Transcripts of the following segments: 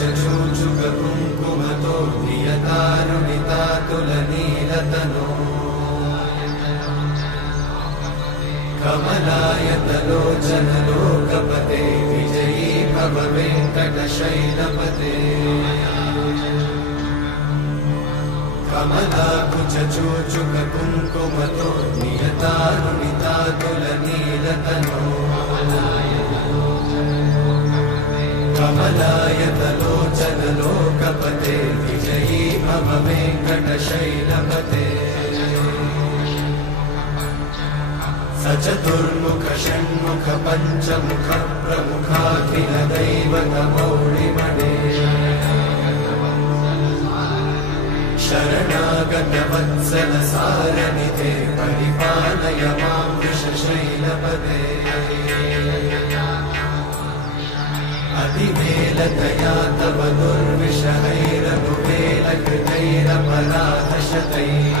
कुचचूचुक कुङ्कुमतो नियतारुणितातुलनीलतनो कमलायतलोचनलोकपते विजयी भव वेङ्कटशैलपते कमलाकुचचूचुक कुङ्कुमतो नियतारुणितातुलनीलतनो कमलायतलोचनलोकपते विजयी भव वेङ्कटशैलपते सचतुर्मुख षण्मुख पञ्चमुख प्रमुखाखिल दैवतमौलिमणे शरणागत वत्सल सारनिधे परिपालय मां वृषशैलपते अतिवेलतया तव दुर्विषहैरनुवेलकृतैरपराधशतैः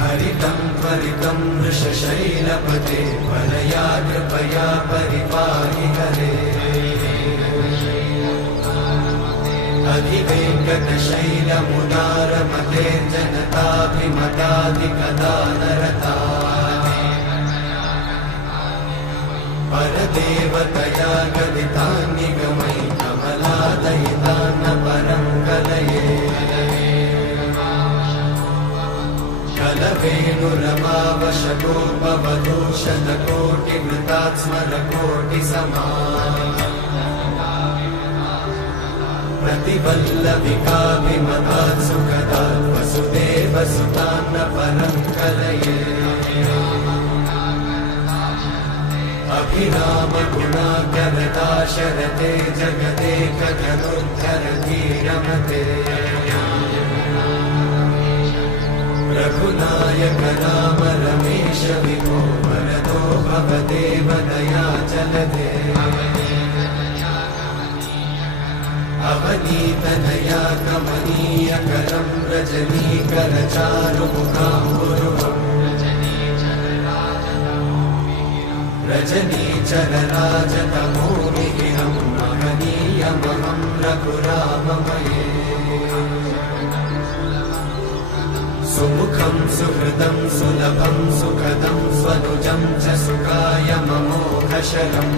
हरितं त्वरितं वृषशैलपते वरया कृपया परिपाहि हरे अधिवेङ्कटशैलमुदारमते जनताभिमताधिकदानरता परदेवतया गदितान्निगमयि कमलादयितान्न परं कलये कलवेणुरमावशतोपवधूषणकोटिवृतात्स्मरकोटिसमा प्रतिवल्लविकाभिमतात् सुखदात् वसुदेवसुतान्न परं कलये अभिरामगुणाकरदाशरथे जगदेकधनुर्धरधीरमते रघुनायक राम रमेश विभो वरदो भवदेव दयाचलते अवनीतनया कमनीयकरं रजनीकरचारुमुखाम्बुरुहम् रजनीचरराजतमोमिहिरं महनीयमहं रघुराममये सुमुखं सुहृदं सुलभं सुखदं स्वनुजं च सुखाय ममोघशरम्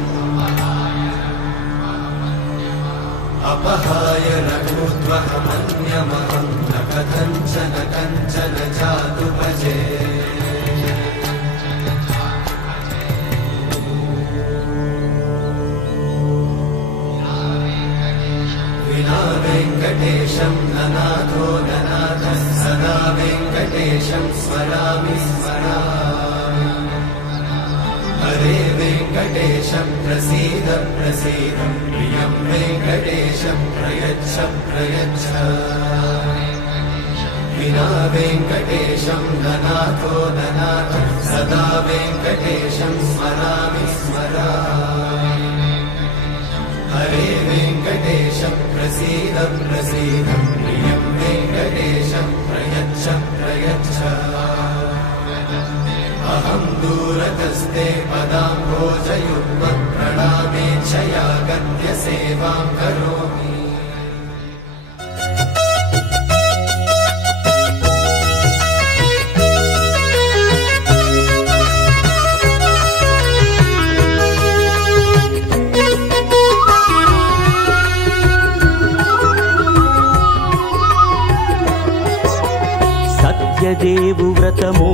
अपहाय रघुत्वहमन्यमहं न कथञ्चन कञ्चन जातु भजे विना वेङ्कटेशं ननाथो ननाथः सदा वेङ्कटेशं स्मरामि स्मरामि हरे वेङ्कटेशं प्रसीद प्रसीद प्रियं वेङ्कटेशं प्रयच्छ प्रयच्छ विना वेङ्कटेशं ननाथो ननाथः सदा वेङ्कटेशं स्मरामि स्मरामि हरे वेङ्कटेशं प्रसीद प्रसीद प्रियं वेङ्कटेशं प्रयच्छ प्रयच्छ अहं दूरतस्ते पदाम्भोजयुग्मं प्रणामेच्छया गद्य सेवां करोमि సత్యదేవు వ్రతము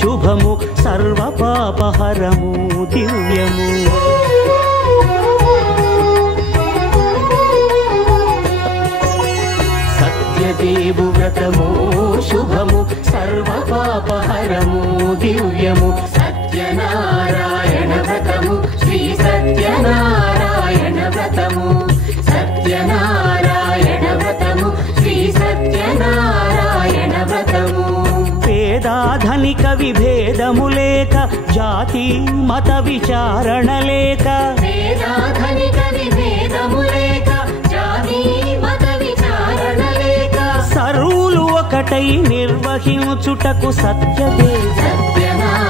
శుభము సర్వపాపహరము దివ్యము సత్యదేవు వ్రతము శుభము సర్వపాపహరము దివ్యము సత్యనారాయణ వ్రతము శ్రీ సత్యనారాయణ వ్రతము సత్యనారాయణ వ్రతము శ్రీ సత్యనారాయణ వ్రతము పేదాధనిక విభేదము లేక జాతి మత విచారణ లేక పేదాధనిక విభేదము లేక జాతి మత విచారణ లేక సర్వులు ఒకటై నిర్వహించుటకు సత్యదేవ సత్యనారాయణ